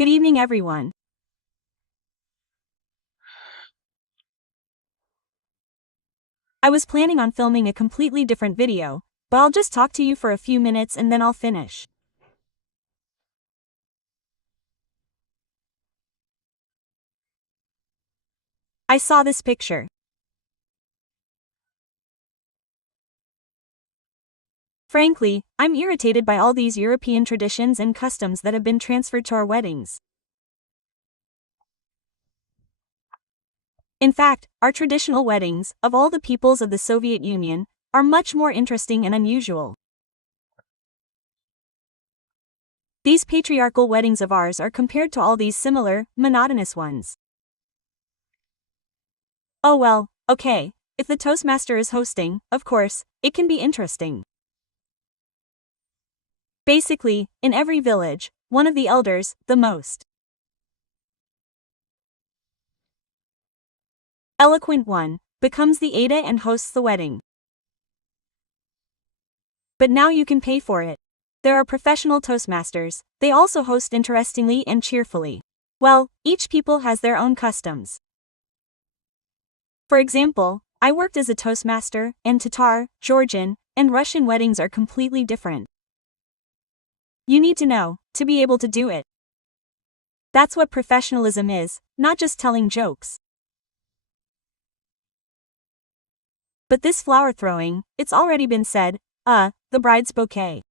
Good evening, everyone. I was planning on filming a completely different video, but I'll just talk to you for a few minutes and then I'll finish. I saw this picture. Frankly, I'm irritated by all these European traditions and customs that have been transferred to our weddings. In fact, our traditional weddings, of all the peoples of the Soviet Union, are much more interesting and unusual. These patriarchal weddings of ours are compared to all these similar, monotonous ones. Oh well, okay, if the Toastmaster is hosting, of course, it can be interesting. Basically, in every village, one of the elders, the most eloquent one, becomes the Ada and hosts the wedding. But now you can pay for it. There are professional Toastmasters, they also host interestingly and cheerfully. Well, each people has their own customs. For example, I worked as a Toastmaster, and Tatar, Georgian, and Russian weddings are completely different. You need to know, to be able to do it. That's what professionalism is, not just telling jokes. But this flower throwing, it's already been said, the bride's bouquet.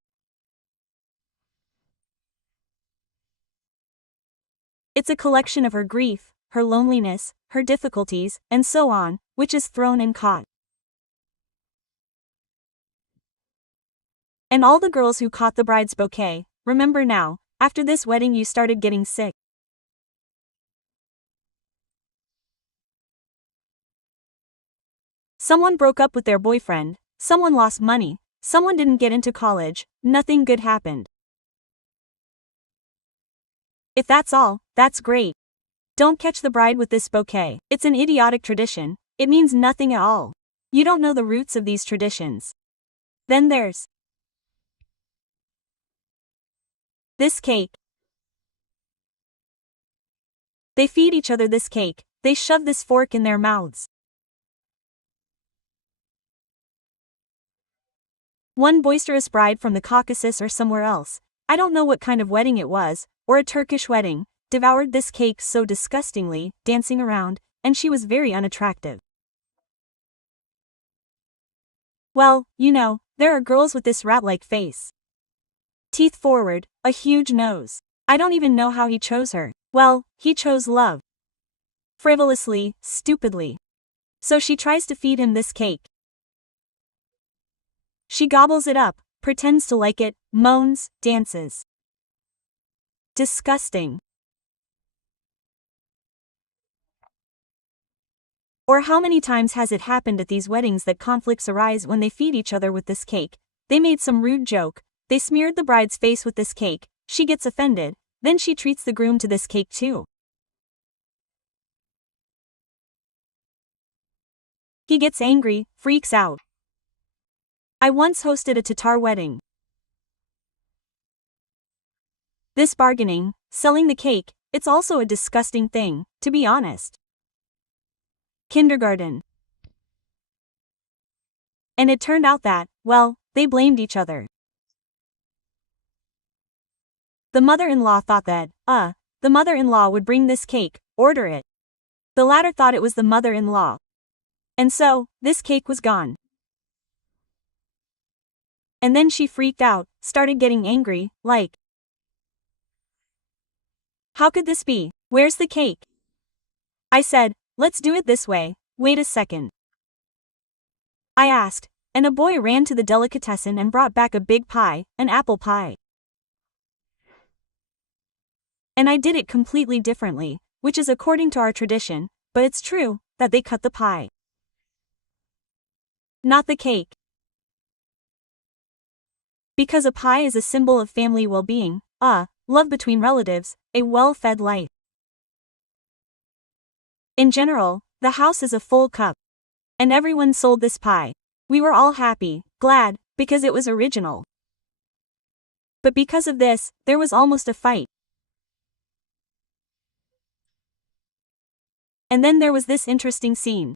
It's a collection of her grief, her loneliness, her difficulties, and so on, which is thrown and caught. And all the girls who caught the bride's bouquet, remember now, after this wedding you started getting sick. Someone broke up with their boyfriend, someone lost money, someone didn't get into college, nothing good happened. If that's all, that's great. Don't catch the bride with this bouquet. It's an idiotic tradition, it means nothing at all. You don't know the roots of these traditions. Then there's this cake. They feed each other this cake, they shove this fork in their mouths. One boisterous bride from the Caucasus or somewhere else, I don't know what kind of wedding it was, or a Turkish wedding, devoured this cake so disgustingly, dancing around, and she was very unattractive. Well, you know, there are girls with this rat-like face. Teeth forward, a huge nose. I don't even know how he chose her. Well, he chose love. Frivolously, stupidly. So she tries to feed him this cake. She gobbles it up, pretends to like it, moans, dances. Disgusting. Or how many times has it happened at these weddings that conflicts arise when they feed each other with this cake? They made some rude joke, they smeared the bride's face with this cake, she gets offended, then she treats the groom to this cake too. He gets angry, freaks out. I once hosted a Tatar wedding. This bargaining, selling the cake, it's also a disgusting thing, to be honest. Kindergarten. And it turned out that, well, they blamed each other. The mother-in-law thought that, the mother-in-law would bring this cake, order it. The latter thought it was the mother-in-law. And so, this cake was gone. And then she freaked out, started getting angry, like, how could this be? Where's the cake? I said, let's do it this way, wait a second. I asked, and a boy ran to the delicatessen and brought back a big pie, an apple pie. And I did it completely differently, which is according to our tradition, but it's true, that they cut the pie. Not the cake. Because a pie is a symbol of family well-being, love between relatives, a well-fed life. In general, the house is a full cup. And everyone sold this pie. We were all happy, glad, because it was original. But because of this, there was almost a fight. And then there was this interesting scene.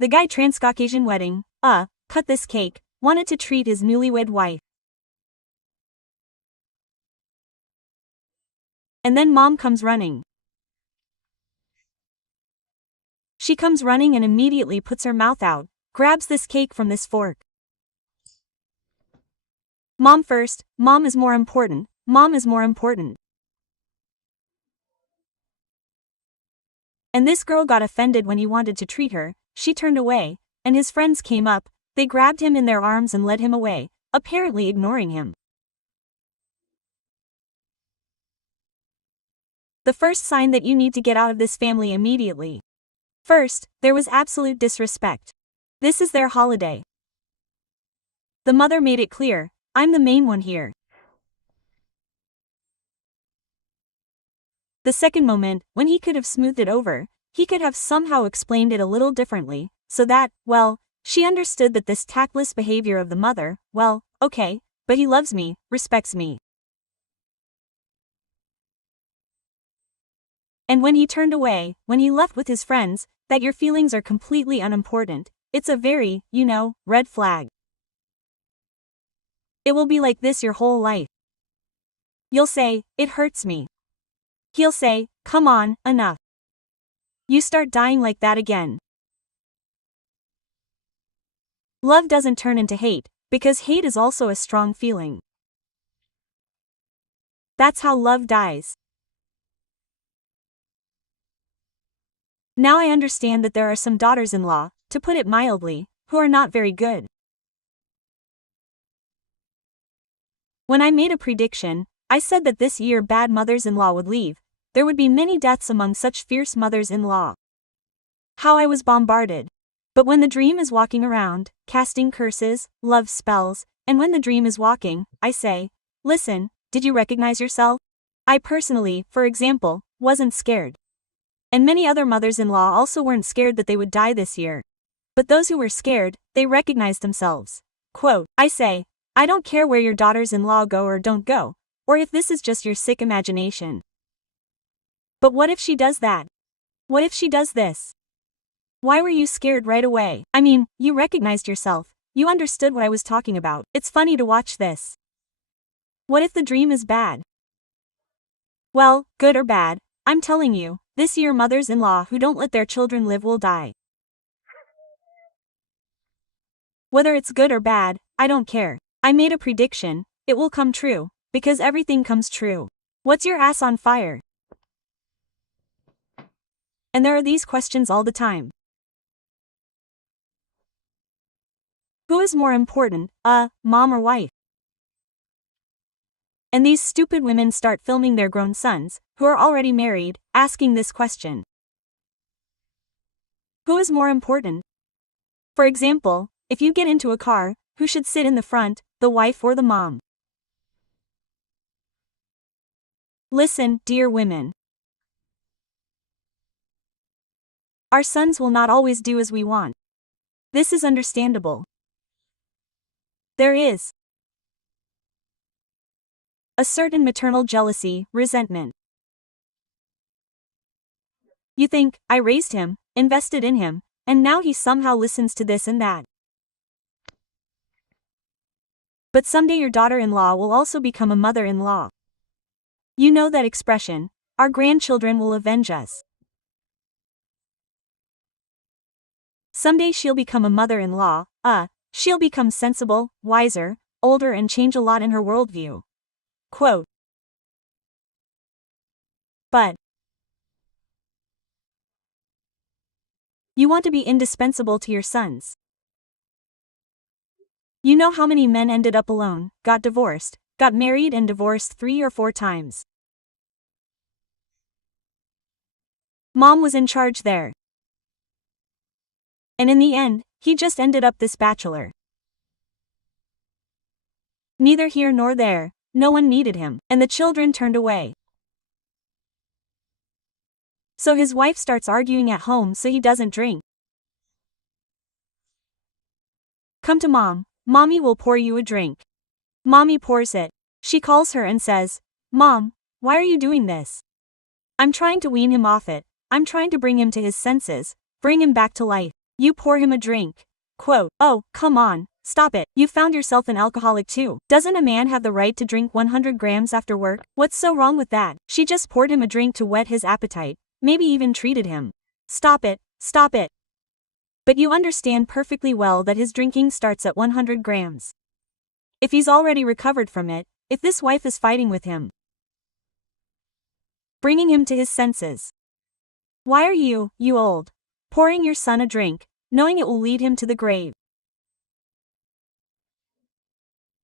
The guy Transcaucasian wedding, cut this cake, wanted to treat his newlywed wife. And then mom comes running. She comes running and immediately puts her mouth out, grabs this cake from this fork. Mom first, mom is more important, mom is more important. And this girl got offended when he wanted to treat her, she turned away, and his friends came up, they grabbed him in their arms and led him away, apparently ignoring him. The first sign that you need to get out of this family immediately. First, there was absolute disrespect. This is their holiday. The mother made it clear, I'm the main one here. The second moment, when he could have smoothed it over, he could have somehow explained it a little differently, so that, well, she understood that this tactless behavior of the mother, well, okay, but he loves me, respects me. And when he turned away, when he left with his friends, that your feelings are completely unimportant, it's a very, red flag. It will be like this your whole life. You'll say, it hurts me. He'll say, come on, enough. You start dying like that again. Love doesn't turn into hate, because hate is also a strong feeling. That's how love dies. Now I understand that there are some daughters-in-law, to put it mildly, who are not very good. When I made a prediction, I said that this year bad mothers-in-law would leave, there would be many deaths among such fierce mothers-in-law. How I was bombarded. But when the dream is walking around, casting curses, love spells, and when the dream is walking, I say, listen, did you recognize yourself? I personally, for example, wasn't scared. And many other mothers-in-law also weren't scared that they would die this year. But those who were scared, they recognized themselves. Quote, I say, I don't care where your daughters-in-law go or don't go, or if this is just your sick imagination. But what if she does that? What if she does this? Why were you scared right away? I mean, you recognized yourself, you understood what I was talking about. It's funny to watch this. What if the dream is bad? Well, good or bad, I'm telling you, this year mothers-in-law who don't let their children live will die. Whether it's good or bad, I don't care. I made a prediction, it will come true, because everything comes true. What's your ass on fire? And there are these questions all the time. Who is more important, mom or wife? And these stupid women start filming their grown sons, who are already married, asking this question. Who is more important? For example, if you get into a car, who should sit in the front, the wife or the mom? Listen, dear women. Our sons will not always do as we want. This is understandable. There is a certain maternal jealousy, resentment. You think, I raised him, invested in him, and now he somehow listens to this and that. But someday your daughter-in-law will also become a mother-in-law. You know that expression, our grandchildren will avenge us. Someday she'll become a mother-in-law, she'll become sensible, wiser, older and change a lot in her worldview. Quote. But you want to be indispensable to your sons. You know how many men ended up alone, got divorced, got married and divorced 3 or 4 times. Mom was in charge there. And in the end, he just ended up this bachelor. Neither here nor there, no one needed him, and the children turned away. So his wife starts arguing at home so he doesn't drink. Come to mom, mommy will pour you a drink. Mommy pours it. She calls her and says, "Mom, why are you doing this? I'm trying to wean him off it. I'm trying to bring him to his senses, bring him back to life." You pour him a drink. Quote, "Oh, come on, stop it. You found yourself an alcoholic too. Doesn't a man have the right to drink 100 grams after work? What's so wrong with that?" She just poured him a drink to whet his appetite, maybe even treated him. Stop it, stop it. But you understand perfectly well that his drinking starts at 100 grams. If he's already recovered from it, if this wife is fighting with him, bringing him to his senses. Why are you old, pouring your son a drink, knowing it will lead him to the grave?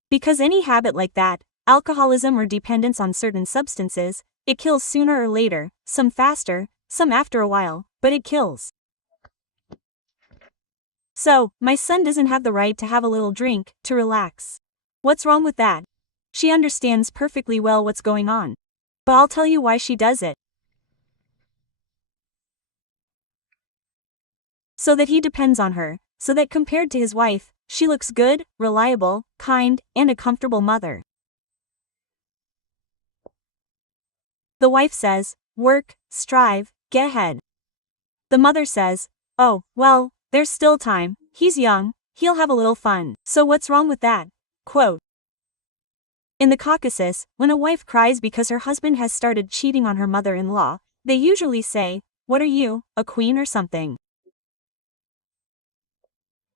Because any habit like that, alcoholism or dependence on certain substances, it kills sooner or later, some faster, some after a while, but it kills. So, my son doesn't have the right to have a little drink, to relax. What's wrong with that? She understands perfectly well what's going on. But I'll tell you why she does it. So that he depends on her, so that compared to his wife, she looks good, reliable, kind, and a comfortable mother. The wife says, "Work, strive, get ahead." The mother says, "Oh, well, there's still time, he's young, he'll have a little fun." So what's wrong with that? Quote, in the Caucasus, when a wife cries because her husband has started cheating on her mother-in-law, they usually say, "What are you, a queen or something?"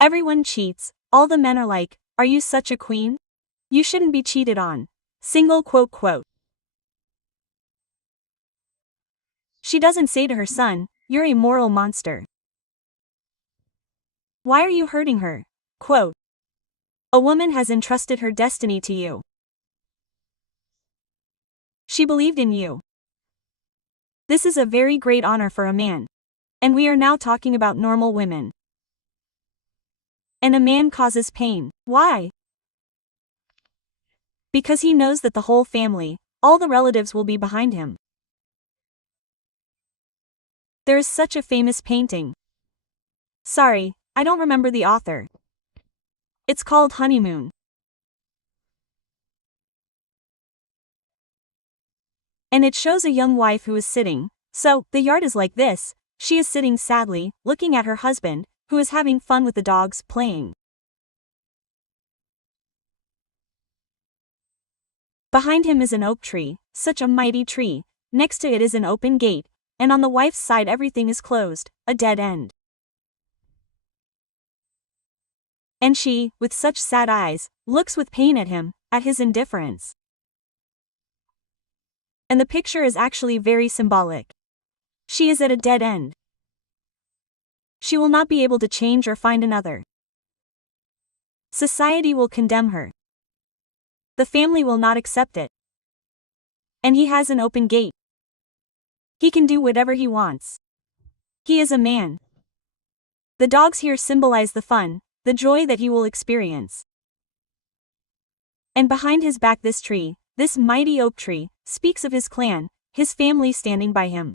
Everyone cheats, all the men are like, "Are you such a queen? You shouldn't be cheated on." Single quote quote. She doesn't say to her son, "You're a moral monster. Why are you hurting her?" Quote, "A woman has entrusted her destiny to you. She believed in you. This is a very great honor for a man. And we are now talking about normal women. And a man causes pain. Why? Because he knows that the whole family, all the relatives will be behind him. There is such a famous painting. Sorry, I don't remember the author. It's called Honeymoon. And it shows a young wife who is sitting, so, the yard is like this, she is sitting sadly, looking at her husband, who is having fun with the dogs, playing. Behind him is an oak tree, such a mighty tree, next to it is an open gate, and on the wife's side everything is closed, a dead end. And she, with such sad eyes, looks with pain at him, at his indifference. And the picture is actually very symbolic. She is at a dead end. She will not be able to change or find another. Society will condemn her. The family will not accept it. And he has an open gate. He can do whatever he wants. He is a man. The dogs here symbolize the fun, the joy that he will experience. And behind his back this tree, this mighty oak tree, speaks of his clan, his family standing by him.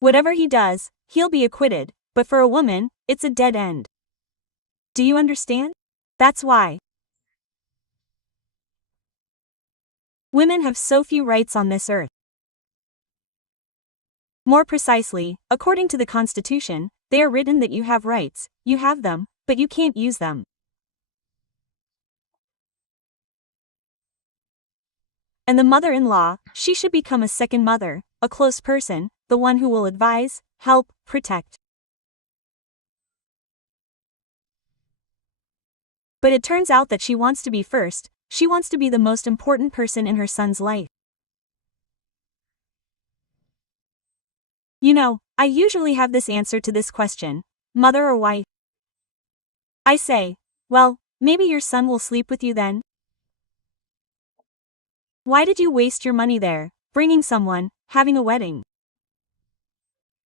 Whatever he does, he'll be acquitted, but for a woman, it's a dead end. Do you understand? That's why. Women have so few rights on this earth. More precisely, according to the Constitution, they are written that you have rights, you have them, but you can't use them. And the mother-in-law, she should become a second mother, a close person, the one who will advise, help, protect. But it turns out that she wants to be first, she wants to be the most important person in her son's life. You know, I usually have this answer to this question, mother or wife? I say, well, maybe your son will sleep with you then? Why did you waste your money there, bringing someone, having a wedding?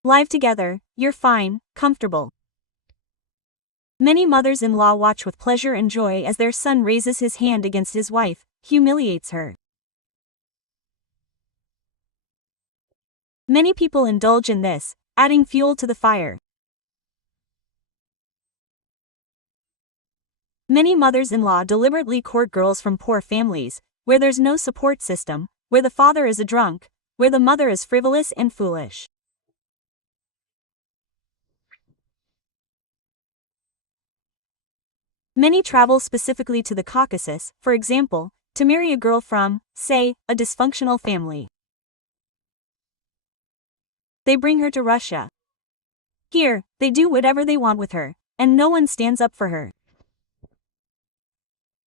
Live together, you're fine, comfortable. Many mothers-in-law watch with pleasure and joy as their son raises his hand against his wife, humiliates her. Many people indulge in this, adding fuel to the fire. Many mothers-in-law deliberately court girls from poor families, where there's no support system, where the father is a drunk, where the mother is frivolous and foolish. Many travel specifically to the Caucasus, for example, to marry a girl from, say, a dysfunctional family. They bring her to Russia. Here, they do whatever they want with her, and no one stands up for her.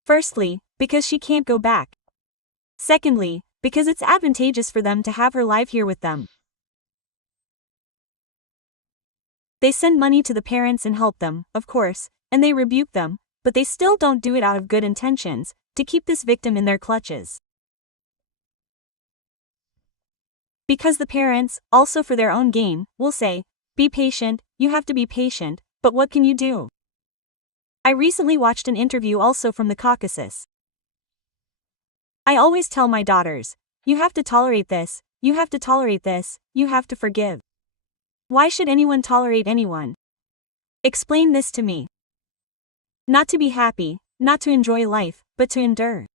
Firstly, because she can't go back. Secondly, because it's advantageous for them to have her live here with them. They send money to the parents and help them, of course, and they rebuke them, but they still don't do it out of good intentions, to keep this victim in their clutches. Because the parents, also for their own gain, will say, "Be patient, you have to be patient, but what can you do?" I recently watched an interview also from the Caucasus. I always tell my daughters, you have to tolerate this, you have to tolerate this, you have to forgive. Why should anyone tolerate anyone? Explain this to me. Not to be happy, not to enjoy life, but to endure.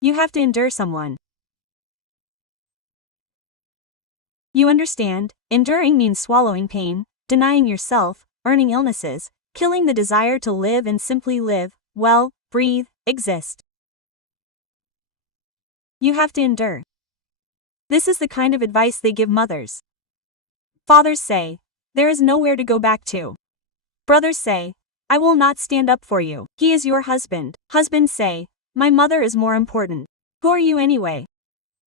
You have to endure someone. You understand, enduring means swallowing pain, denying yourself, earning illnesses, killing the desire to live and simply live, well, breathe, exist. You have to endure. This is the kind of advice they give mothers. Fathers say, there is nowhere to go back to. Brothers say, I will not stand up for you. He is your husband. Husbands say, my mother is more important. Who are you anyway?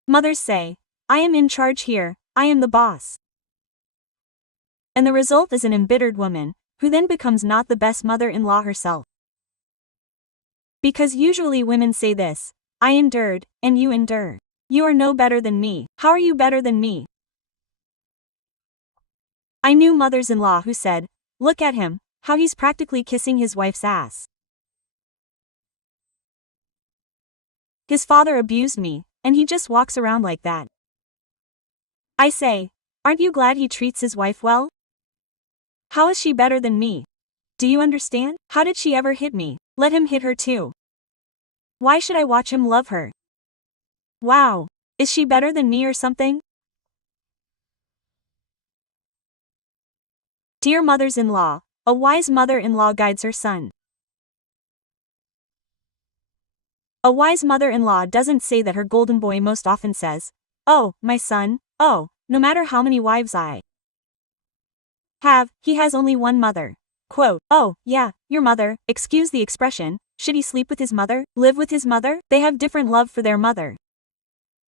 Mothers say, I am in charge here, I am the boss. And the result is an embittered woman, who then becomes not the best mother-in-law herself. Because usually women say this, I endured, and you endure. You are no better than me. How are you better than me? I knew mothers-in-law who said, look at him, how he's practically kissing his wife's ass. His father abused me, and he just walks around like that. I say, aren't you glad he treats his wife well? How is she better than me? Do you understand? How did she ever hit me? Let him hit her too. Why should I watch him love her? Wow, is she better than me or something? Dear mothers-in-law, a wise mother-in-law guides her son. A wise mother-in-law doesn't say that her golden boy most often says, oh, my son, oh, no matter how many wives I have, he has only one mother. Quote, oh, yeah, your mother, excuse the expression, should he sleep with his mother, live with his mother? They have different love for their mother.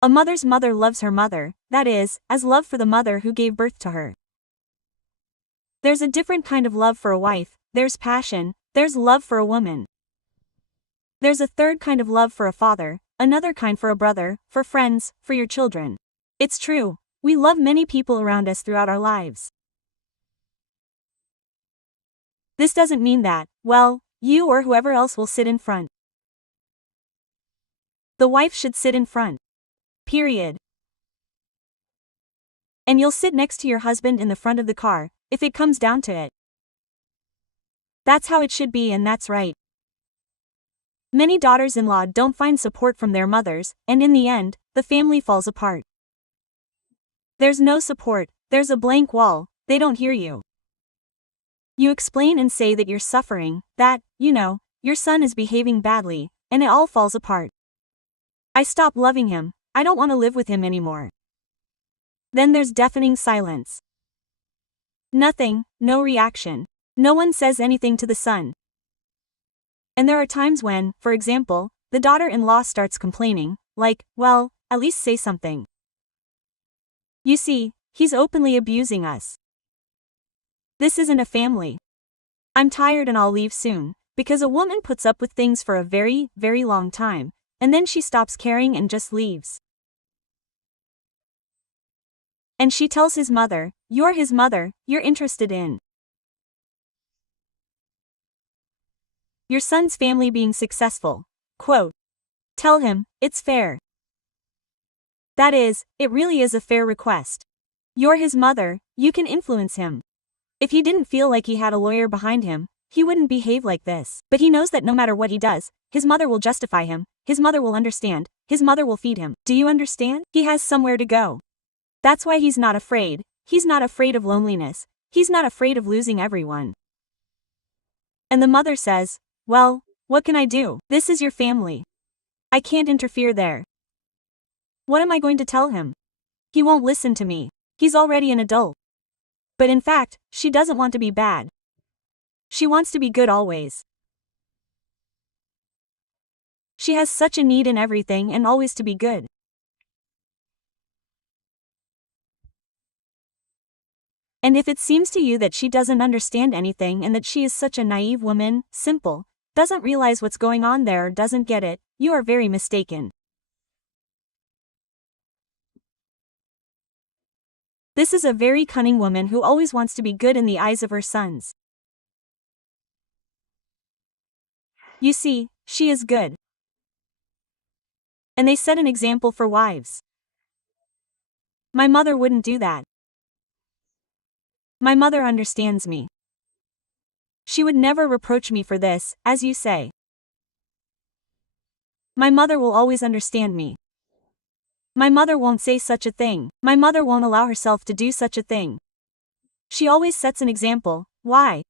A mother's mother loves her mother, that is, as love for the mother who gave birth to her. There's a different kind of love for a wife, there's passion, there's love for a woman. There's a third kind of love for a father, another kind for a brother, for friends, for your children. It's true, we love many people around us throughout our lives. This doesn't mean that, well, you or whoever else will sit in front. The wife should sit in front. Period. And you'll sit next to your husband in the front of the car, if it comes down to it. That's how it should be, and that's right. Many daughters-in-law don't find support from their mothers, and in the end, the family falls apart. There's no support, there's a blank wall, they don't hear you. You explain and say that you're suffering, that, you know, your son is behaving badly, and it all falls apart. I stop loving him, I don't want to live with him anymore. Then there's deafening silence. Nothing, no reaction. No one says anything to the son. And there are times when, for example, the daughter-in-law starts complaining, like, well, at least say something. You see, he's openly abusing us. This isn't a family. I'm tired and I'll leave soon, because a woman puts up with things for a very, very long time, and then she stops caring and just leaves. And she tells his mother, you're his mother, you're interested in your son's family being successful. Quote, tell him, it's fair. That is, it really is a fair request. You're his mother, you can influence him. If he didn't feel like he had a lawyer behind him, he wouldn't behave like this. But he knows that no matter what he does, his mother will justify him, his mother will understand, his mother will feed him. Do you understand? He has somewhere to go. That's why he's not afraid. He's not afraid of loneliness. He's not afraid of losing everyone. And the mother says, well, what can I do? This is your family. I can't interfere there. What am I going to tell him? He won't listen to me. He's already an adult. But in fact, she doesn't want to be bad. She wants to be good always. She has such a need in everything and always to be good. And if it seems to you that she doesn't understand anything and that she is such a naive woman, simple, doesn't realize what's going on there or doesn't get it, you are very mistaken. This is a very cunning woman who always wants to be good in the eyes of her sons. You see, she is good. And they set an example for wives. My mother wouldn't do that. My mother understands me. She would never reproach me for this, as you say. My mother will always understand me. My mother won't say such a thing. My mother won't allow herself to do such a thing. She always sets an example. Why?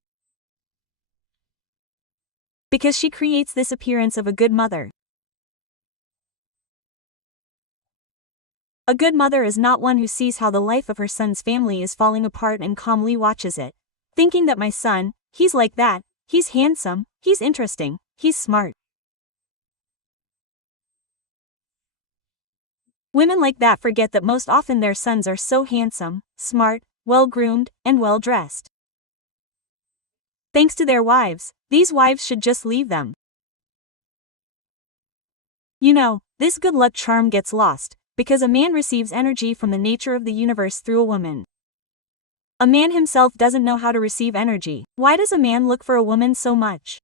Because she creates this appearance of a good mother. A good mother is not one who sees how the life of her son's family is falling apart and calmly watches it, thinking that my son, he's like that, he's handsome, he's interesting, he's smart. Women like that forget that most often their sons are so handsome, smart, well-groomed, and well-dressed. Thanks to their wives, these wives should just leave them. You know, this good luck charm gets lost, because a man receives energy from the nature of the universe through a woman. A man himself doesn't know how to receive energy. Why does a man look for a woman so much?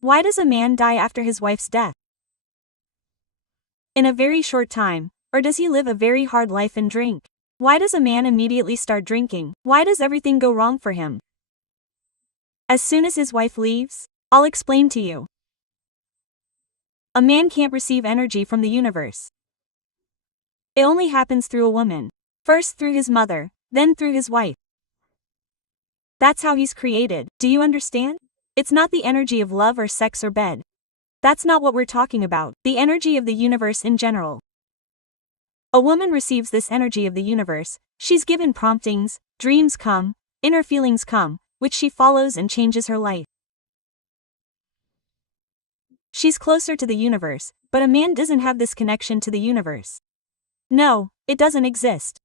Why does a man die after his wife's death? In a very short time, or does he live a very hard life and drink? Why does a man immediately start drinking? Why does everything go wrong for him? As soon as his wife leaves, I'll explain to you. A man can't receive energy from the universe. It only happens through a woman. First through his mother, then through his wife. That's how he's created. Do you understand? It's not the energy of love or sex or bed. That's not what we're talking about. The energy of the universe in general. A woman receives this energy of the universe. She's given promptings, dreams come, inner feelings come, which she follows and changes her life. She's closer to the universe, but a man doesn't have this connection to the universe. No, it doesn't exist.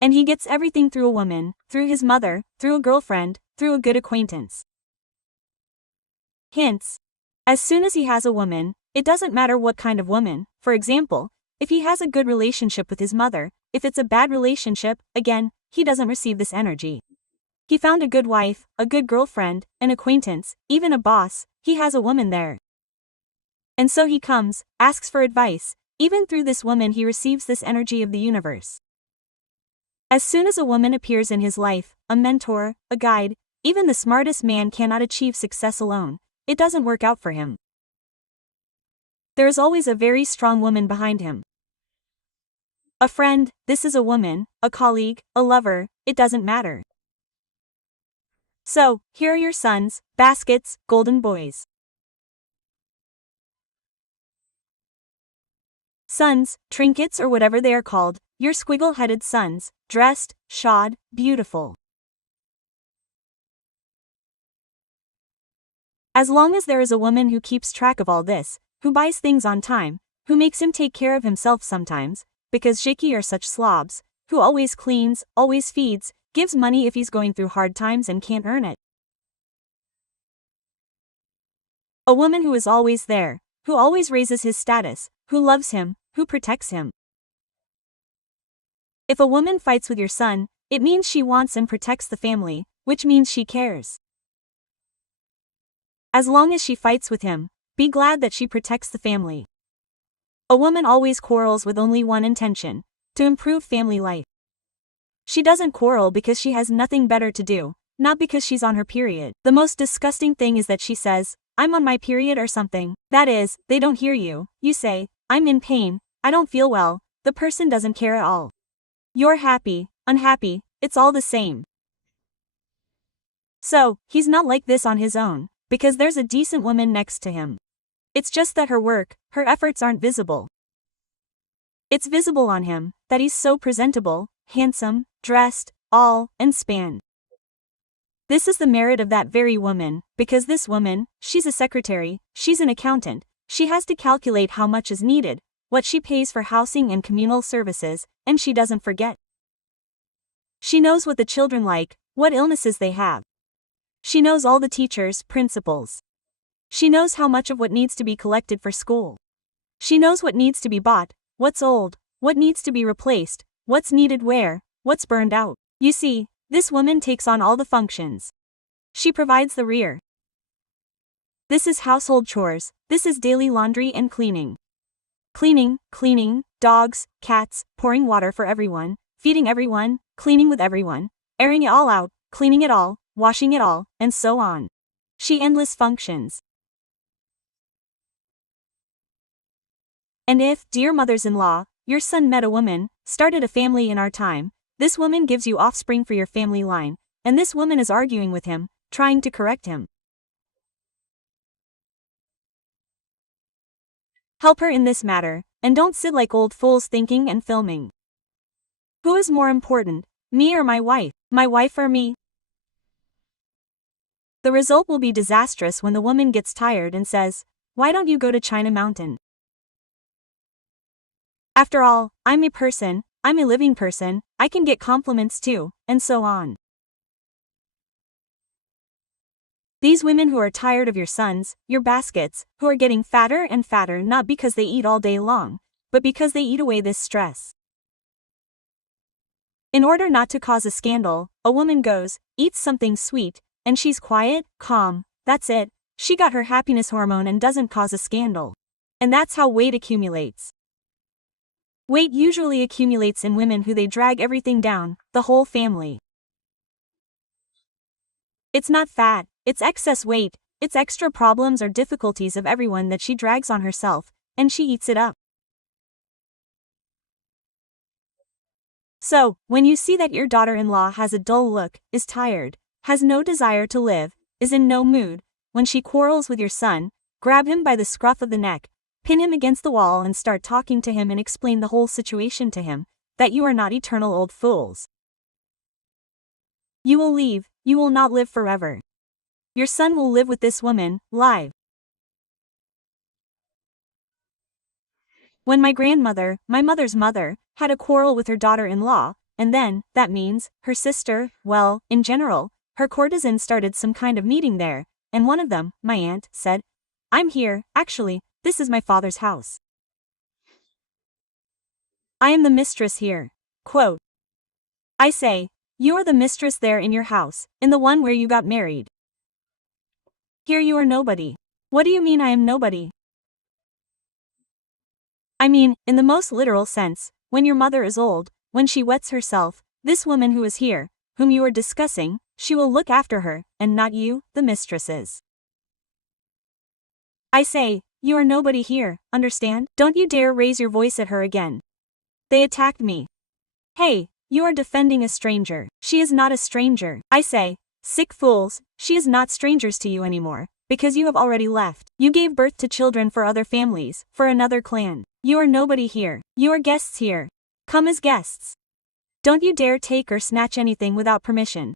And he gets everything through a woman, through his mother, through a girlfriend, through a good acquaintance. Hints. As soon as he has a woman, it doesn't matter what kind of woman. For example, if he has a good relationship with his mother, if it's a bad relationship, again, he doesn't receive this energy. He found a good wife, a good girlfriend, an acquaintance, even a boss, he has a woman there. And so he comes, asks for advice. Even through this woman he receives this energy of the universe. As soon as a woman appears in his life, a mentor, a guide, even the smartest man cannot achieve success alone. It doesn't work out for him. There is always a very strong woman behind him. A friend, this is a woman, a colleague, a lover, it doesn't matter. So, here are your sons, baskets, golden boys. Sons, trinkets or whatever they are called, your squiggle-headed sons, dressed, shod, beautiful. As long as there is a woman who keeps track of all this, who buys things on time, who makes him take care of himself sometimes, because Zhiki are such slobs, who always cleans, always feeds, gives money if he's going through hard times and can't earn it. A woman who is always there, who always raises his status, who loves him, who protects him. If a woman fights with your son, it means she wants and protects the family, which means she cares. As long as she fights with him, be glad that she protects the family. A woman always quarrels with only one intention, to improve family life. She doesn't quarrel because she has nothing better to do, not because she's on her period. The most disgusting thing is that she says, I'm on my period or something. That is, they don't hear you. You say, I'm in pain, I don't feel well. The person doesn't care at all. You're happy, unhappy, it's all the same. So, he's not like this on his own, because there's a decent woman next to him. It's just that her work, her efforts aren't visible. It's visible on him, that he's so presentable, handsome, dressed, all, and span. This is the merit of that very woman, because this woman, she's a secretary, she's an accountant, she has to calculate how much is needed, what she pays for housing and communal services, and she doesn't forget. She knows what the children like, what illnesses they have. She knows all the teachers, principals. She knows how much of what needs to be collected for school. She knows what needs to be bought, what's old, what needs to be replaced, what's needed where, what's burned out. You see, this woman takes on all the functions. She provides the rear. This is household chores, this is daily laundry and cleaning. Cleaning, dogs, cats, pouring water for everyone, feeding everyone, cleaning with everyone, airing it all out, cleaning it all, washing it all, and so on. She endless functions. And if, dear mothers-in-law, your son met a woman, started a family in our time, this woman gives you offspring for your family line, and this woman is arguing with him, trying to correct him. Help her in this matter, and don't sit like old fools thinking and filming. Who is more important, me or my wife? My wife or me? The result will be disastrous when the woman gets tired and says, why don't you go to China Mountain? After all, I'm a person, I'm a living person, I can get compliments too, and so on. These women who are tired of your sons, your baskets, who are getting fatter and fatter not because they eat all day long, but because they eat away this stress. In order not to cause a scandal, a woman goes, eats something sweet, and she's quiet, calm, that's it, she got her happiness hormone and doesn't cause a scandal. And that's how weight accumulates. Weight usually accumulates in women who they drag everything down, the whole family. It's not fat, it's excess weight, it's extra problems or difficulties of everyone that she drags on herself, and she eats it up. So, when you see that your daughter-in-law has a dull look, is tired, has no desire to live, is in no mood, when she quarrels with your son, grab him by the scruff of the neck, pin him against the wall and start talking to him and explain the whole situation to him, that you are not eternal old fools. You will leave, you will not live forever. Your son will live with this woman, live. When my grandmother, my mother's mother, had a quarrel with her daughter-in-law, and then, that means, her sister, well, in general, her courtesan started some kind of meeting there, and one of them, my aunt, said, I'm here, actually, this is my father's house. I am the mistress here. Quote. I say, you are the mistress there in your house, in the one where you got married. Here you are nobody. What do you mean I am nobody? I mean, in the most literal sense, when your mother is old, when she wets herself, this woman who is here, whom you are discussing, she will look after her, and not you, the mistresses. I say, you are nobody here, understand? Don't you dare raise your voice at her again. They attacked me. Hey, you are defending a stranger. She is not a stranger. I say, sick fools, she is not strangers to you anymore, because you have already left. You gave birth to children for other families, for another clan. You are nobody here. You are guests here. Come as guests. Don't you dare take or snatch anything without permission.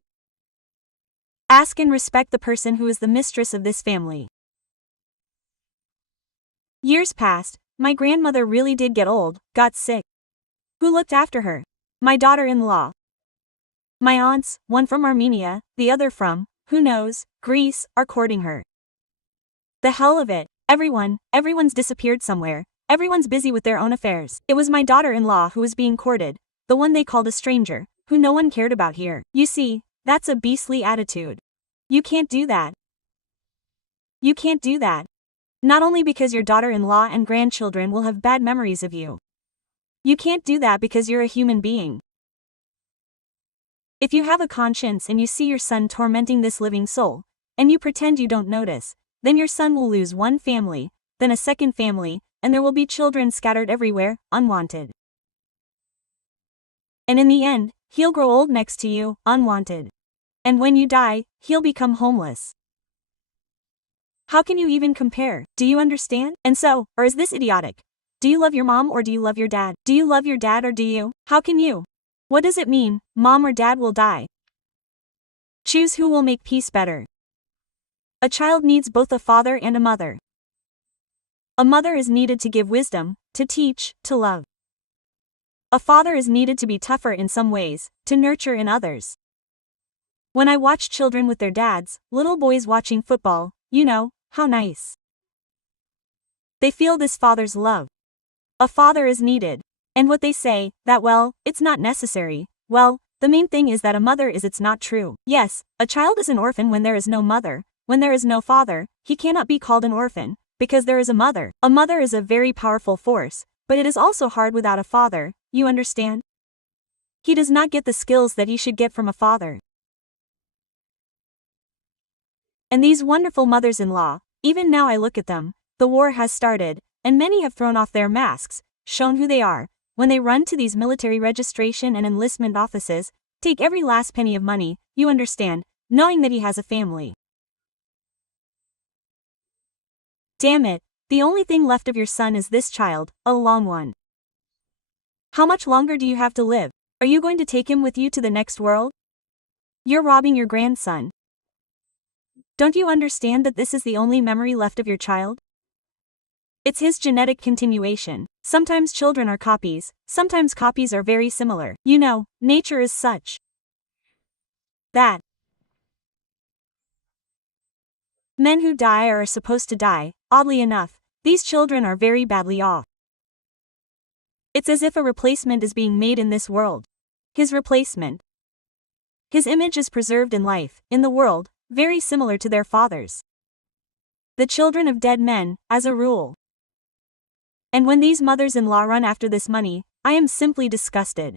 Ask and respect the person who is the mistress of this family. Years passed, my grandmother really did get old, got sick. Who looked after her? My daughter-in-law. My aunts, one from Armenia, the other from, who knows, Greece, are courting her. The hell of it, everyone's disappeared somewhere, everyone's busy with their own affairs. It was my daughter-in-law who was being courted, the one they called a stranger, who no one cared about here. You see, that's a beastly attitude. You can't do that. You can't do that. Not only because your daughter-in-law and grandchildren will have bad memories of you. You can't do that because you're a human being. If you have a conscience and you see your son tormenting this living soul, and you pretend you don't notice, then your son will lose one family, then a second family, and there will be children scattered everywhere, unwanted. And in the end, he'll grow old next to you, unwanted. And when you die, he'll become homeless. How can you even compare? Do you understand? And so, or is this idiotic? Do you love your mom or do you love your dad? Do you love your dad or do you? How can you? What does it mean, mom or dad will die? Choose who will make peace better. A child needs both a father and a mother. A mother is needed to give wisdom, to teach, to love. A father is needed to be tougher in some ways, to nurture in others. When I watch children with their dads, little boys watching football, you know, how nice. They feel this father's love. A father is needed. And what they say, that well, it's not necessary, well, the main thing is that a mother is it's not true. Yes, a child is an orphan when there is no mother, when there is no father, he cannot be called an orphan, because there is a mother. A mother is a very powerful force, but it is also hard without a father, you understand? He does not get the skills that he should get from a father. And these wonderful mothers-in-law, even now I look at them, the war has started, and many have thrown off their masks, shown who they are, when they run to these military registration and enlistment offices, take every last penny of money, you understand, knowing that he has a family. Damn it, the only thing left of your son is this child, a long one. How much longer do you have to live? Are you going to take him with you to the next world? You're robbing your grandson. Don't you understand that this is the only memory left of your child? It's his genetic continuation. Sometimes children are copies, sometimes copies are very similar. You know, nature is such that men who die or are supposed to die, oddly enough, these children are very badly off. It's as if a replacement is being made in this world. His replacement. His image is preserved in life, in the world, very similar to their fathers. The children of dead men, as a rule. And when these mothers-in-law run after this money, I am simply disgusted.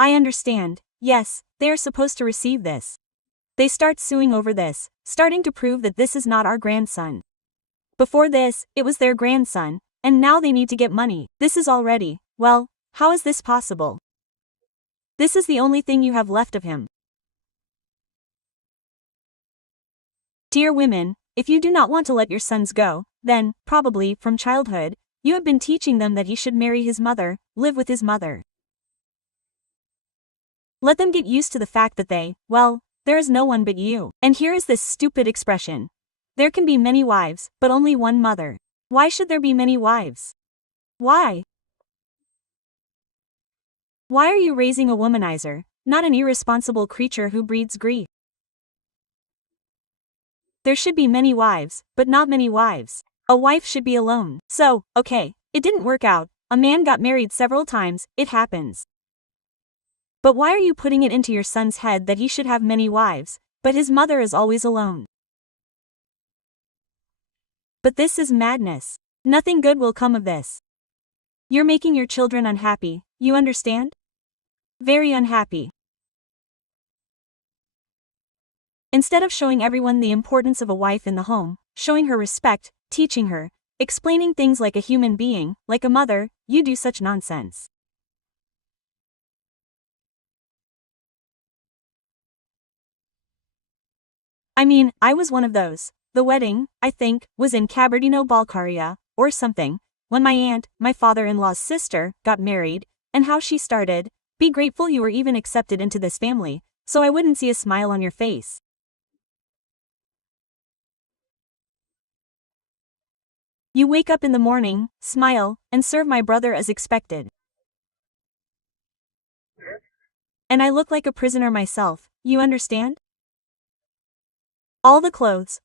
I understand, yes, they are supposed to receive this. They start suing over this, starting to prove that this is not our grandson. Before this, it was their grandson, and now they need to get money. This is already, well, how is this possible? This is the only thing you have left of him. Dear women, if you do not want to let your sons go, then, probably, from childhood, you have been teaching them that he should marry his mother, live with his mother. Let them get used to the fact that they, well, there is no one but you. And here is this stupid expression. There can be many wives, but only one mother. Why should there be many wives? Why? Why are you raising a womanizer, not an irresponsible creature who breeds grief? There should be many wives, but not many wives. A wife should be alone. So, okay, it didn't work out, a man got married several times, it happens. But why are you putting it into your son's head that he should have many wives, but his mother is always alone? But this is madness. Nothing good will come of this. You're making your children unhappy, you understand? Very unhappy. Instead of showing everyone the importance of a wife in the home, showing her respect, teaching her, explaining things like a human being, like a mother, you do such nonsense. I mean, I was one of those. The wedding, I think, was in Kabardino-Balkaria, or something, when my aunt, my father-in-law's sister, got married, and how she started, be grateful you were even accepted into this family, so I wouldn't see a smile on your face. You wake up in the morning, smile, and serve my brother as expected. And I look like a prisoner myself, you understand? All the clothes,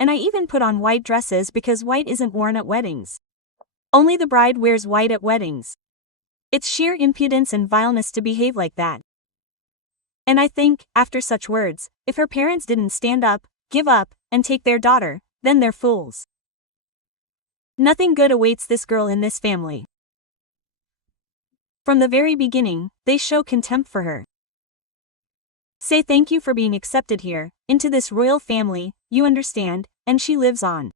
and I even put on white dresses because white isn't worn at weddings. Only the bride wears white at weddings. It's sheer impudence and vileness to behave like that. And I think, after such words, if her parents didn't stand up, give up, and take their daughter, then they're fools. Nothing good awaits this girl in this family. From the very beginning, they show contempt for her. Say thank you for being accepted here, into this royal family, you understand, and she lives on.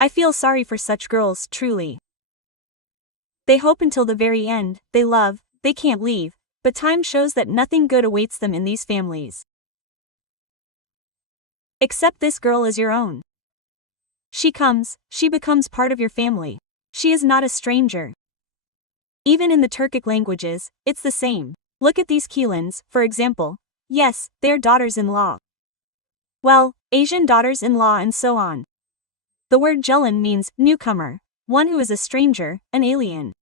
I feel sorry for such girls, truly. They hope until the very end, they love, they can't leave, but time shows that nothing good awaits them in these families. Accept this girl as your own. She becomes part of your family. She is not a stranger. Even in the Turkic languages, it's the same. Look at these Keelans, for example. Yes, they're daughters-in-law. Well, Asian daughters-in-law and so on. The word Jelan means newcomer, one who is a stranger, an alien.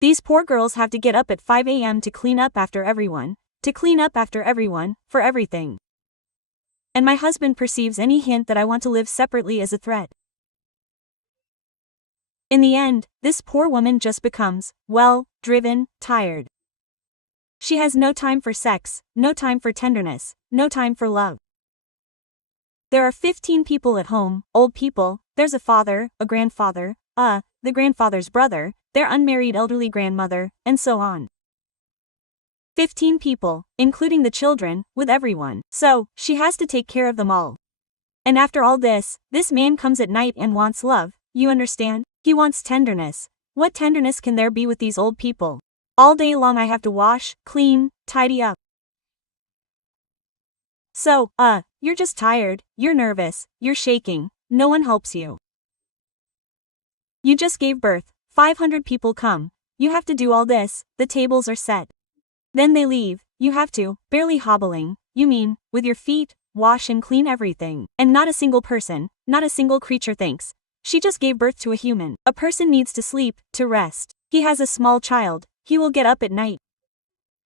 These poor girls have to get up at 5 a.m. to clean up after everyone, for everything. And my husband perceives any hint that I want to live separately as a threat. In the end, this poor woman just becomes, well, driven, tired. She has no time for sex, no time for tenderness, no time for love. There are 15 people at home, old people, there's a father, a grandfather, the grandfather's brother, their unmarried elderly grandmother, and so on. 15 people, including the children, with everyone, so, she has to take care of them all. And after all this man comes at night and wants love, you understand? He wants tenderness. What tenderness can there be with these old people? All day long I have to wash, clean, tidy up. So, you're just tired, you're nervous, you're shaking, no one helps you. You just gave birth, 500 people come, you have to do all this, the tables are set. Then they leave, you have to, barely hobbling, you mean, with your feet, wash and clean everything. And not a single person, not a single creature thinks, she just gave birth to a human. A person needs to sleep, to rest. He has a small child, he will get up at night.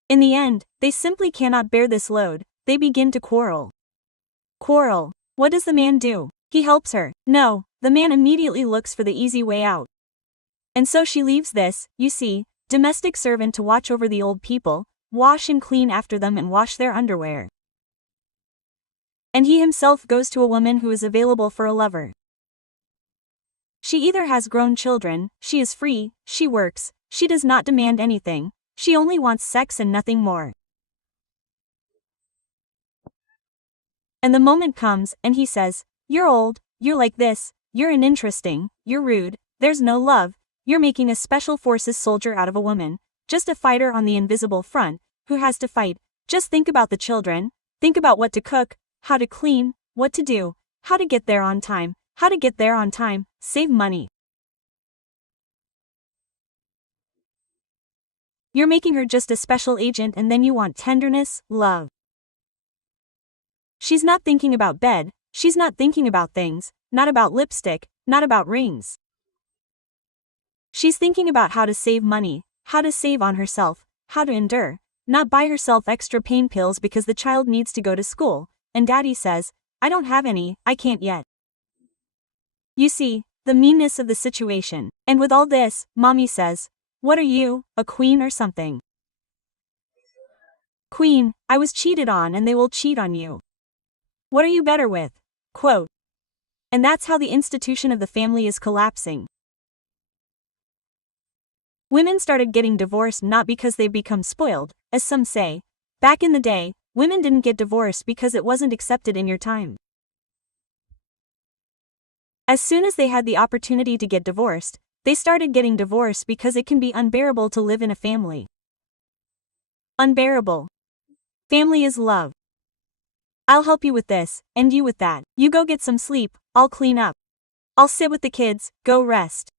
In the end, they simply cannot bear this load, they begin to quarrel. Quarrel. What does the man do? He helps her. No, the man immediately looks for the easy way out. And so she leaves this, you see, domestic servant to watch over the old people, wash and clean after them and wash their underwear. And he himself goes to a woman who is available for a lover. She either has grown children, she is free, she works, she does not demand anything, she only wants sex and nothing more. And the moment comes, and he says, you're old, you're like this, you're uninteresting, you're rude, there's no love, you're making a special forces soldier out of a woman, just a fighter on the invisible front, who has to fight. Just think about the children, think about what to cook, how to clean, what to do, how to get there on time, save money. You're making her just a special agent and then you want tenderness, love. She's not thinking about bed, she's not thinking about things, not about lipstick, not about rings. She's thinking about how to save money, how to save on herself, how to endure, not buy herself extra pain pills because the child needs to go to school, and daddy says, I don't have any, I can't yet. You see, the meanness of the situation. And with all this, mommy says, what are you, a queen or something? Queen, I was cheated on and they will cheat on you. What are you better with? Quote. And that's how the institution of the family is collapsing. Women started getting divorced not because they've become spoiled, as some say. Back in the day, women didn't get divorced because it wasn't accepted in your time. As soon as they had the opportunity to get divorced, they started getting divorced because it can be unbearable to live in a family. Unbearable. Family is love. I'll help you with this, and you with that. You go get some sleep, I'll clean up. I'll sit with the kids, go rest.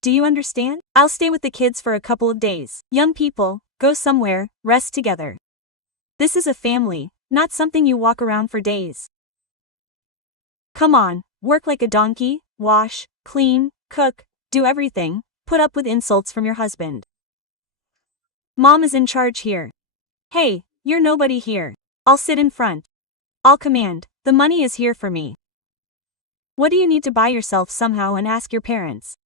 Do you understand? I'll stay with the kids for a couple of days. Young people, go somewhere, rest together. This is a family, not something you walk around for days. Come on, work like a donkey, wash, clean, cook, do everything, put up with insults from your husband. Mom is in charge here. Hey, you're nobody here. I'll sit in front. I'll command, the money is here for me. What do you need to buy yourself somehow and ask your parents?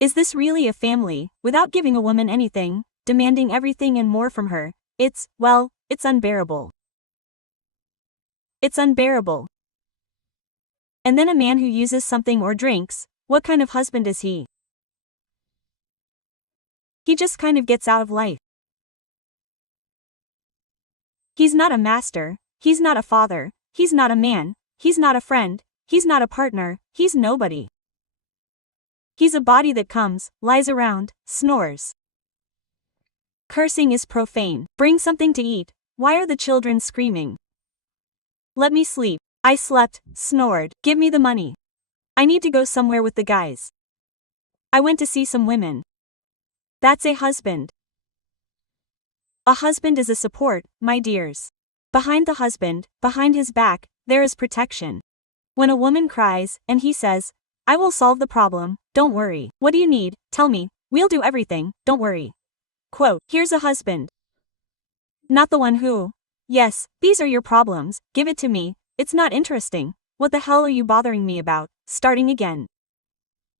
Is this really a family, without giving a woman anything, demanding everything and more from her? It's unbearable. It's unbearable. And then a man who uses something or drinks, what kind of husband is he? He just kind of gets out of life. He's not a master, he's not a father, he's not a man, he's not a friend, he's not a partner, he's nobody. He's a body that comes, lies around, snores. Cursing is profane. Bring something to eat. Why are the children screaming? Let me sleep. I slept, snored. Give me the money. I need to go somewhere with the guys. I went to see some women. That's a husband. A husband is a support, my dears. Behind the husband, behind his back, there is protection. When a woman cries, and he says, I will solve the problem, don't worry. What do you need? Tell me, we'll do everything, don't worry. Quote, here's a husband. Not the one who, yes, these are your problems, give it to me, it's not interesting, what the hell are you bothering me about, starting again.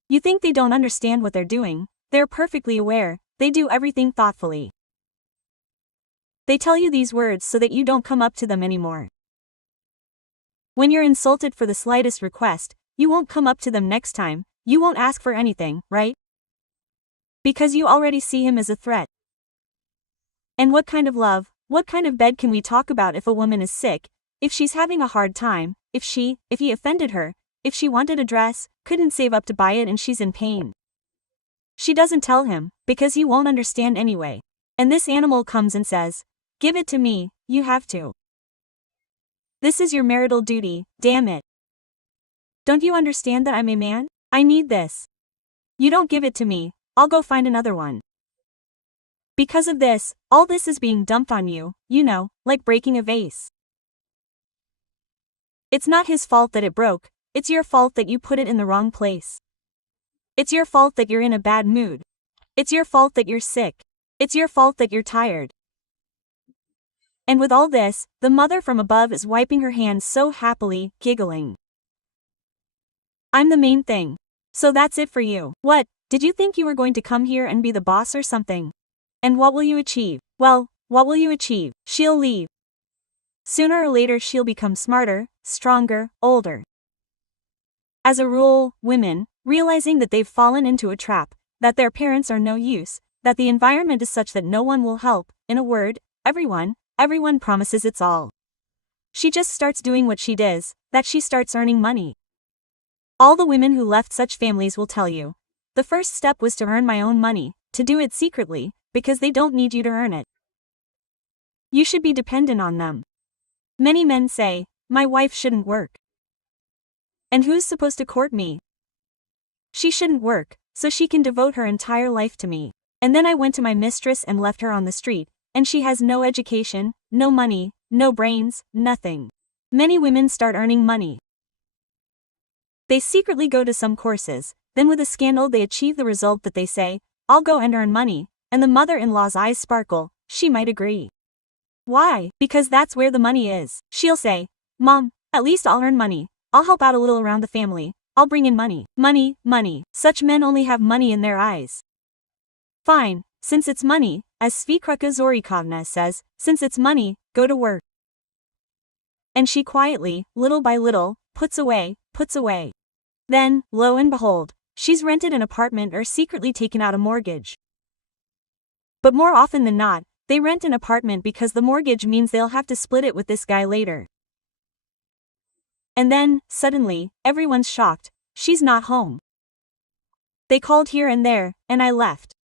You think they don't understand what they're doing, they're perfectly aware, they do everything thoughtfully. They tell you these words so that you don't come up to them anymore. When you're insulted for the slightest request, you won't come up to them next time, you won't ask for anything, right? Because you already see him as a threat. And what kind of love, what kind of bed can we talk about if a woman is sick, if she's having a hard time, if he offended her, if she wanted a dress, couldn't save up to buy it and she's in pain? She doesn't tell him, because he won't understand anyway. And this animal comes and says, give it to me, you have to. This is your marital duty, damn it. Don't you understand that I'm a man? I need this. You don't give it to me, I'll go find another one. Because of this, all this is being dumped on you, you know, like breaking a vase. It's not his fault that it broke, it's your fault that you put it in the wrong place. It's your fault that you're in a bad mood. It's your fault that you're sick. It's your fault that you're tired. And with all this, the mother from above is wiping her hands so happily, giggling. I'm the main thing. So that's it for you. What, did you think you were going to come here and be the boss or something? And what will you achieve? Well, what will you achieve? She'll leave. Sooner or later she'll become smarter, stronger, older. As a rule, women, realizing that they've fallen into a trap, that their parents are no use, that the environment is such that no one will help, in a word, everyone promises it's all. She just starts doing what she does, that she starts earning money. All the women who left such families will tell you, the first step was to earn my own money, to do it secretly, because they don't need you to earn it. You should be dependent on them. Many men say, my wife shouldn't work. And who's supposed to court me? She shouldn't work, so she can devote her entire life to me. And then I went to my mistress and left her on the street, and she has no education, no money, no brains, nothing. Many women start earning money. They secretly go to some courses, then with a scandal they achieve the result that they say, I'll go and earn money, and the mother-in-law's eyes sparkle, she might agree. Why? Because that's where the money is. She'll say, Mom, at least I'll earn money, I'll help out a little around the family, I'll bring in money. Money, money. Such men only have money in their eyes. Fine, since it's money, as Svikruka Zorikovna says, since it's money, go to work. And she quietly, little by little, puts away. Then, lo and behold, she's rented an apartment or secretly taken out a mortgage. But more often than not, they rent an apartment because the mortgage means they'll have to split it with this guy later. And then, suddenly, everyone's shocked, she's not home. They called here and there, and I left.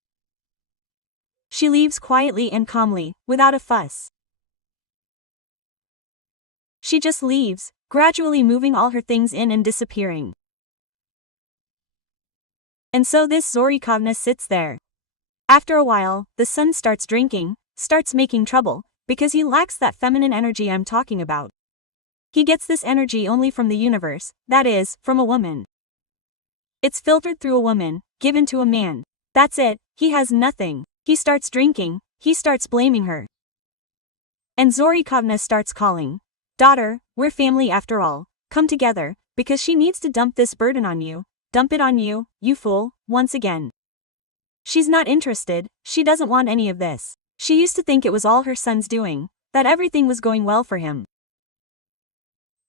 She leaves quietly and calmly, without a fuss. She just leaves, gradually moving all her things in and disappearing. And so this Zorikovna sits there. After a while, the son starts drinking, starts making trouble, because he lacks that feminine energy I'm talking about. He gets this energy only from the universe, that is, from a woman. It's filtered through a woman, given to a man. That's it, he has nothing. He starts drinking, he starts blaming her. And Zorikovna starts calling. Daughter, we're family after all, come together, because she needs to dump this burden on you, dump it on you, you fool, once again. She's not interested, she doesn't want any of this. She used to think it was all her son's doing, that everything was going well for him.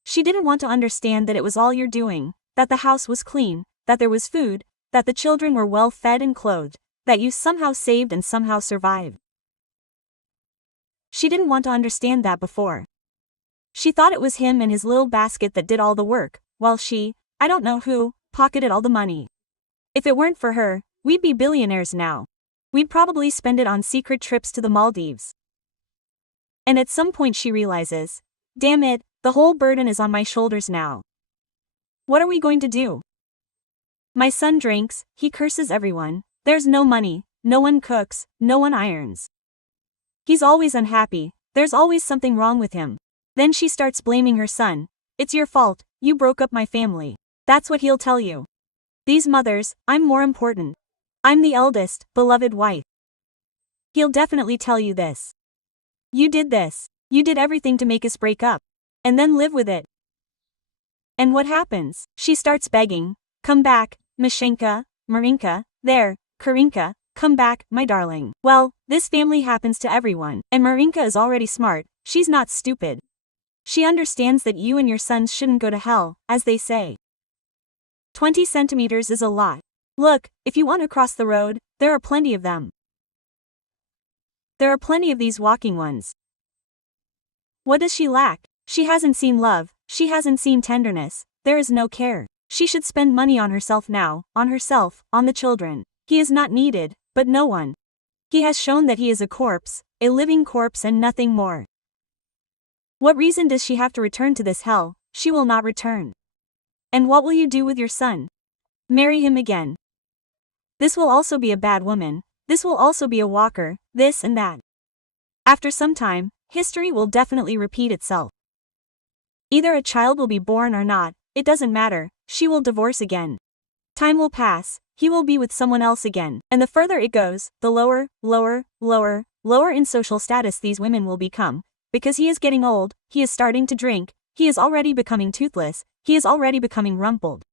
She didn't want to understand that it was all your doing, that the house was clean, that there was food, that the children were well fed and clothed, that you somehow saved and somehow survived. She didn't want to understand that before. She thought it was him and his little basket that did all the work, while she, I don't know who, pocketed all the money. If it weren't for her, we'd be billionaires now. We'd probably spend it on secret trips to the Maldives. And at some point she realizes, damn it, the whole burden is on my shoulders now. What are we going to do? My son drinks, he curses everyone, there's no money, no one cooks, no one irons. He's always unhappy, there's always something wrong with him. Then she starts blaming her son. It's your fault, you broke up my family. That's what he'll tell you. These mothers, I'm more important. I'm the eldest, beloved wife. He'll definitely tell you this. You did this. You did everything to make us break up. And then live with it. And what happens? She starts begging. Come back, Mashenka, Marinka, there, Karinka, come back, my darling. Well, this family happens to everyone. And Marinka is already smart, she's not stupid. She understands that you and your sons shouldn't go to hell, as they say. 20 centimeters is a lot. Look, if you want to cross the road, there are plenty of them. There are plenty of these walking ones. What does she lack? She hasn't seen love, she hasn't seen tenderness, there is no care. She should spend money on herself now, on herself, on the children. He is not needed, but no one. He has shown that he is a corpse, a living corpse and nothing more. What reason does she have to return to this hell? She will not return. And what will you do with your son? Marry him again. This will also be a bad woman, this will also be a walker, this and that. After some time, history will definitely repeat itself. Either a child will be born or not, it doesn't matter, she will divorce again. Time will pass, he will be with someone else again, and the further it goes, the lower in social status these women will become, because he is getting old, he is starting to drink, he is already becoming toothless, he is already becoming rumpled.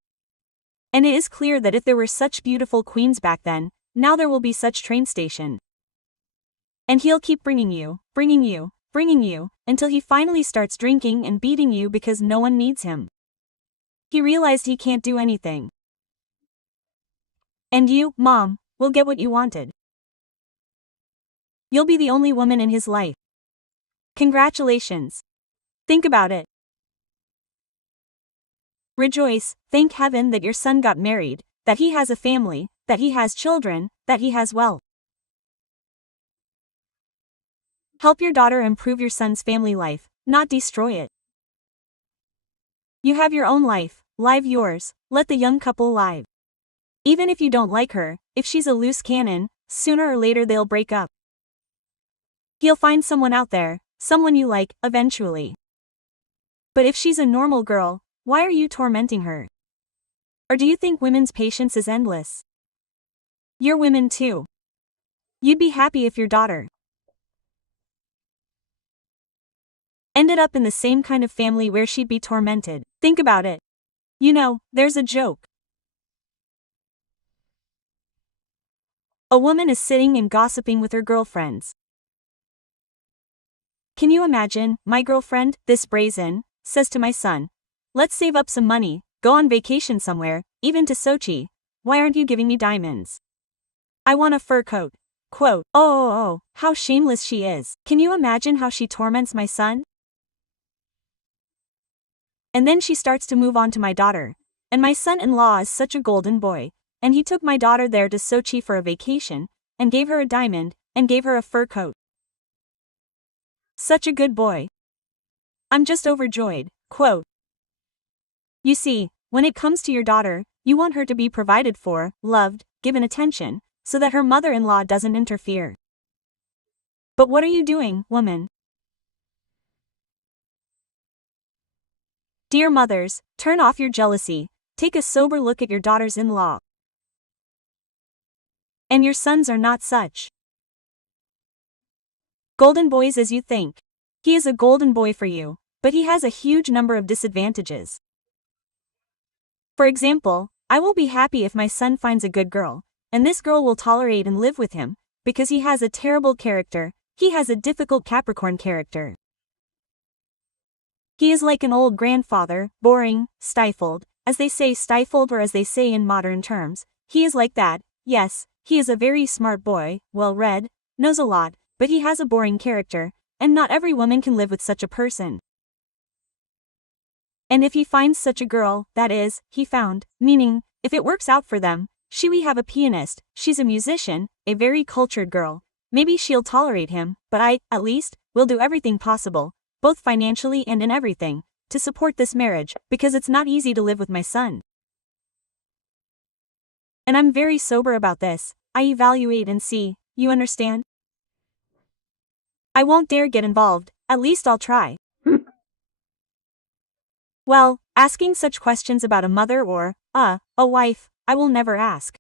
And it is clear that if there were such beautiful queens back then, now there will be such train station. And he'll keep bringing you, until he finally starts drinking and beating you because no one needs him. He realized he can't do anything. And you, Mom, will get what you wanted. You'll be the only woman in his life. Congratulations. Think about it. Rejoice, thank heaven that your son got married, that he has a family, that he has children, that he has wealth. Help your daughter improve your son's family life, not destroy it. You have your own life, live yours, let the young couple live. Even if you don't like her, if she's a loose cannon, sooner or later they'll break up. He'll find someone out there, someone you like, eventually. But if she's a normal girl, why are you tormenting her? Or do you think women's patience is endless? You're women too. You'd be happy if your daughter ended up in the same kind of family where she'd be tormented. Think about it. You know, there's a joke. A woman is sitting and gossiping with her girlfriends. Can you imagine, my girlfriend, this brazen, says to my son, let's save up some money, go on vacation somewhere, even to Sochi. Why aren't you giving me diamonds? I want a fur coat. Quote, oh, how shameless she is. Can you imagine how she torments my son? And then she starts to move on to my daughter. And my son-in-law is such a golden boy, and he took my daughter there to Sochi for a vacation, and gave her a diamond, and gave her a fur coat. Such a good boy. I'm just overjoyed. Quote. You see, when it comes to your daughter, you want her to be provided for, loved, given attention, so that her mother-in-law doesn't interfere. But what are you doing, woman? Dear mothers, turn off your jealousy, take a sober look at your daughters-in-law. And your sons are not such golden boys as you think. He is a golden boy for you, but he has a huge number of disadvantages. For example, I will be happy if my son finds a good girl, and this girl will tolerate and live with him, because he has a terrible character, he has a difficult Capricorn character. He is like an old grandfather, boring, stifled, as they say stifled or as they say in modern terms, he is like that. Yes, he is a very smart boy, well read, knows a lot, but he has a boring character, and not every woman can live with such a person. And if he finds such a girl, that is, he found, meaning, if it works out for them, we have a pianist, she's a musician, a very cultured girl, maybe she'll tolerate him, but I, at least, will do everything possible, both financially and in everything, to support this marriage, because it's not easy to live with my son. And I'm very sober about this, I evaluate and see, you understand? I won't dare get involved, at least I'll try. Well, asking such questions about a mother or, a wife, I will never ask.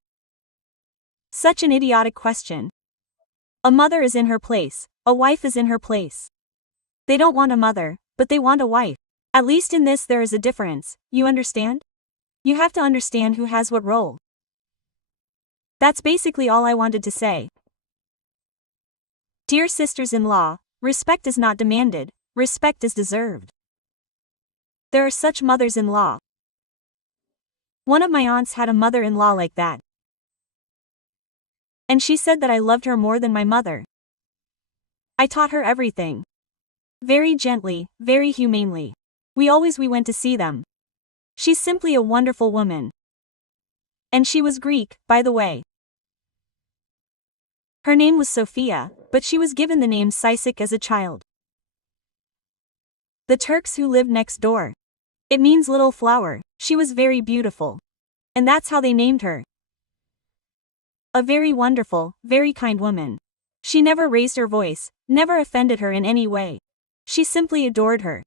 Such an idiotic question. A mother is in her place, a wife is in her place. They don't want a mother, but they want a wife. At least in this there is a difference, you understand? You have to understand who has what role. That's basically all I wanted to say. Dear sisters-in-law, respect is not demanded, respect is deserved. There are such mothers-in-law. One of my aunts had a mother-in-law like that. And she said that I loved her more than my mother. I taught her everything. Very gently, very humanely. We went to see them. She's simply a wonderful woman. And she was Greek, by the way. Her name was Sophia, but she was given the name Sisik as a child. The Turks who lived next door. It means little flower, she was very beautiful. And that's how they named her. A very wonderful, very kind woman. She never raised her voice, never offended her in any way. She simply adored her.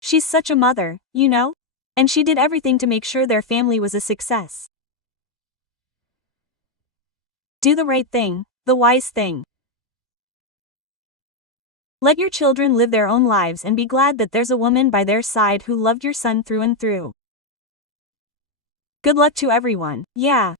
She's such a mother, you know? And she did everything to make sure their family was a success. Do the right thing, the wise thing. Let your children live their own lives and be glad that there's a woman by their side who loved your son through and through. Good luck to everyone, yeah.